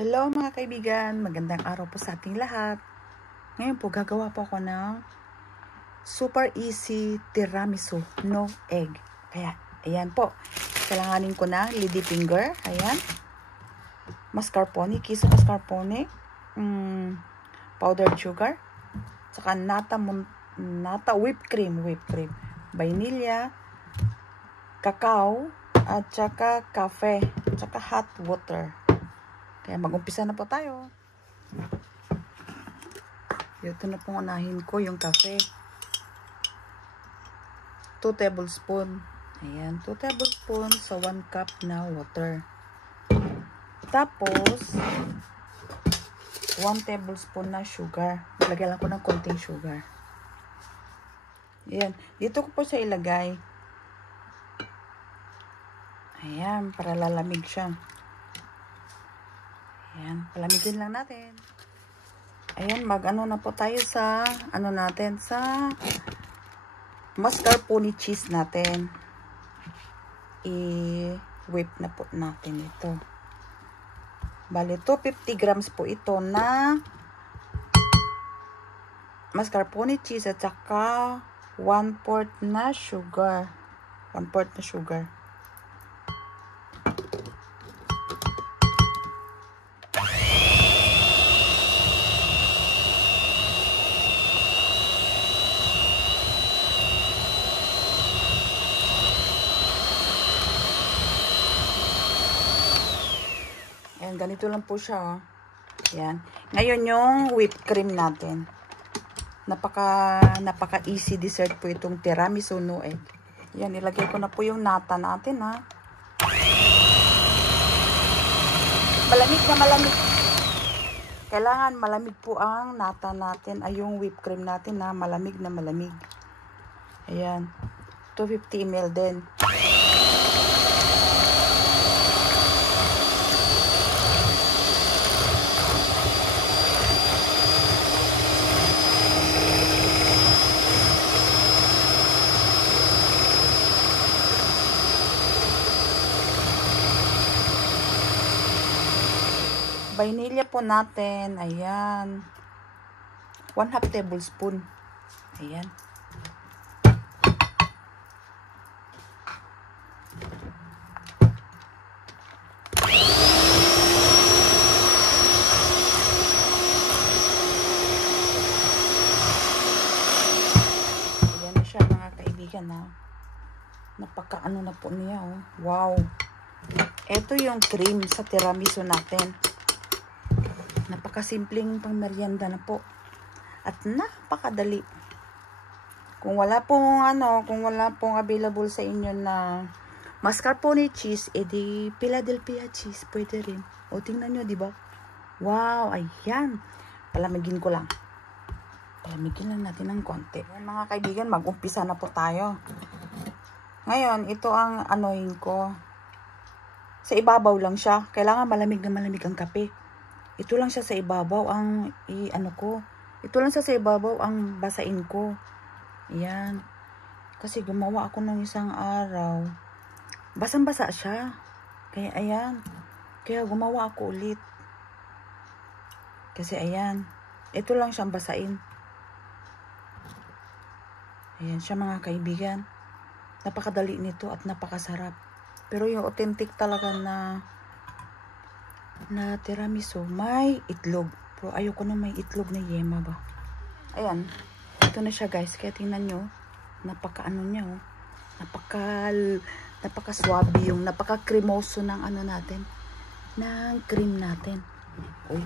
Hello mga kaibigan, magandang araw po sa ating lahat. Ngayon po gagawa po ako ng super easy tiramisu no egg. Kaya ayan po, kailanganin ko ng lady finger, ayan, mascarpone, kiso mascarpone, powdered sugar, saka nata whipped cream, vanilla, cacao, at saka cafe, at saka hot water. Kaya mag-umpisa na po tayo. Ito na pong unahin ko yung kape. 2 tablespoon. Ayan, 2 tablespoon sa 1 cup na water. Tapos, 1 tablespoon na sugar. Ilagay lang ko ng konting sugar. Ayan, dito ko po siya ilagay. Ayan, para lalamig siya. Ayan, palamigin lang natin. Ayan, mag-ano na po tayo sa, sa mascarpone cheese natin. I-whip na po natin ito. Bali, 250 grams po ito na mascarpone cheese at saka 1/4 na sugar. 1/4 na sugar. Ayan, ganito lang po siya, oh. Ayan. Ngayon yung whipped cream natin. Napaka easy dessert po itong tiramisu no egg. Ayan, ilagay ko na po yung nata natin, ha. Malamig na malamig. Kailangan malamig po ang nata natin, ay yung whipped cream natin, na malamig na malamig. Ayan. 250 ml din. Vanilla po natin, ayan, 1/2 tablespoon. Ayan. Ayan na siya mga kaibigan, ha. Napaka-ano na po niya, oh. Wow. Ito yung cream sa tiramisu natin. Napakasimpleng pangmeryenda na po. At napakadali. Kung wala pong available sa inyo na mascarpone cheese, edi Philadelphia cheese, pwede rin. O, tingnan nyo, di ba? Wow, ayan. Palamigin ko lang. Palamigin lang natin ng konti. Ayan, mga kaibigan, mag-umpisa na po tayo. Ngayon, ito ang anoin ko. Sa ibabaw lang siya. Kailangan malamig na malamig ang kape. Ito lang siya sa ibabaw ang Ito lang siya sa ibabaw ang basain ko. Ayan. Kasi gumawa ako ng isang araw. Basang-basa siya. Kaya ayan. Kaya gumawa ako ulit. Kasi ayan. Ito lang siyang basain. Ayan siya mga kaibigan. Napakadali nito at napakasarap. Pero yung authentic talaga na tiramisu, may itlog. Pero ayoko na may itlog na yema ba. Ayan. Ito na siya, guys. Kaya tingnan nyo. Napaka-ano niya, oh. Napaka-swabe yung napaka-cremoso ng natin. Ng cream natin. Uy.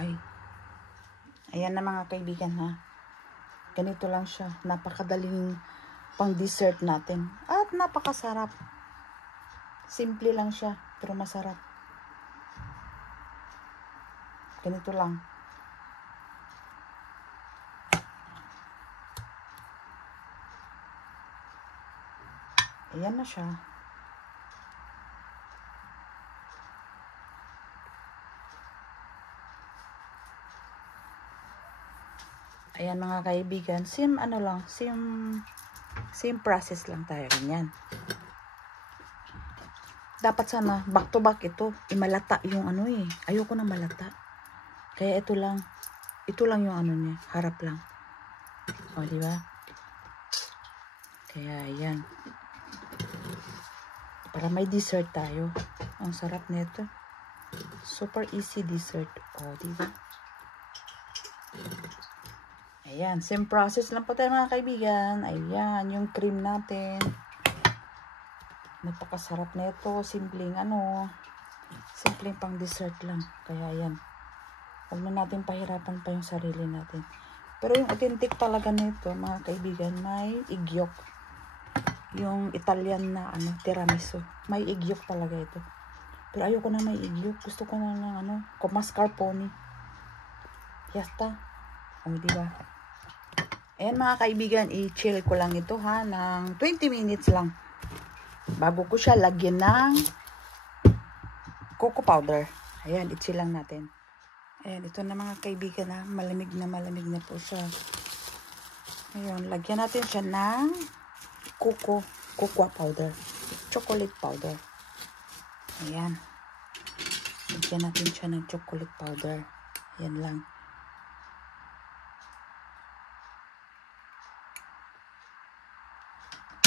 Ay. Ayan na mga kaibigan, ha. Ganito lang siya. Napakadaling pang dessert natin. At napakasarap. Simple lang siya. Pero masarap. Ganito lang. Ayan na siya. Ayan mga kaibigan. Same process lang tayo. Ganyan. dapat sana back to back ito. Malata yung ano eh. Ayoko na malata. Kaya ito lang yung ano niya, harap lang. O, di ba? Kaya ayan. Para may dessert tayo. Ang sarap nito. Super easy dessert. O, di ba? Ayan, same process lang po tayo mga kaibigan. Ayan, yung cream natin. Napakasarap nito. Simpleng pang dessert lang. Kaya ayan. Huwag na natin pahirapan pa yung sarili natin. Pero yung authentic talaga nito, mga kaibigan, may igyok. Yung Italian na tiramisu. May igyok talaga ito. Pero ayoko na may igyok. Gusto ko na ng mascarpone. Yasta. O, diba? Ayan mga kaibigan, i-chill ko lang ito ha, ng 20 minutes lang. Bago ko siya lagyan ng cocoa powder. Ayan, i-chill lang natin. Ayan, ito na mga kaibigan ha, malamig na po siya. Ayan, lagyan natin siya ng cocoa powder. Chocolate powder. Ayan. Lagyan natin siya ng chocolate powder. Ayan lang.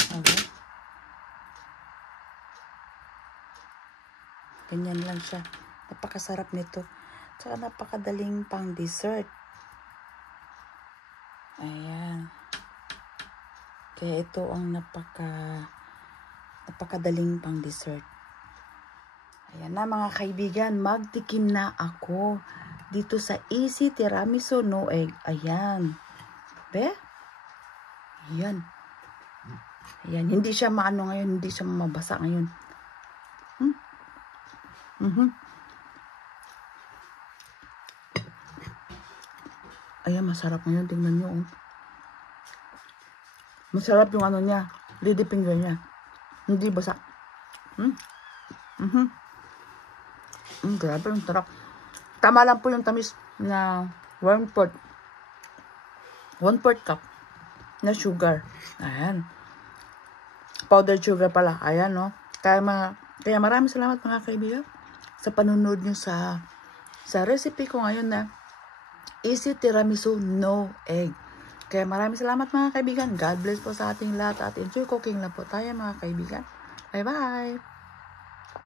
Okay. Ganyan lang siya. Napakasarap nito. Tsaka napakadaling pang dessert. Ayan. Kaya ito ang napakadaling pang dessert. Ayan na mga kaibigan. Magtikim na ako. Dito sa Easy Tiramisu No Egg. Ayan. Be? Ayan. Ayan. Hindi siya maano ngayon. Hindi siya mabasa ngayon. Ayan, masarap ngayon. Tingnan nyo. Masarap yung ano niya. Lady finger niya. Hindi basa. Grabe yung sarap. Tama lang po yung tamis na 1/4 cup na sugar. Ayan. Powdered sugar pala. Ayan, no? Kaya maraming salamat mga kaibigan sa panunod nyo sa recipe ko ngayon na Easy Tiramisu No Egg. Kaya maraming salamat mga kaibigan. God bless po sa ating lahat at enjoy cooking lang po tayo mga kaibigan. Bye-bye!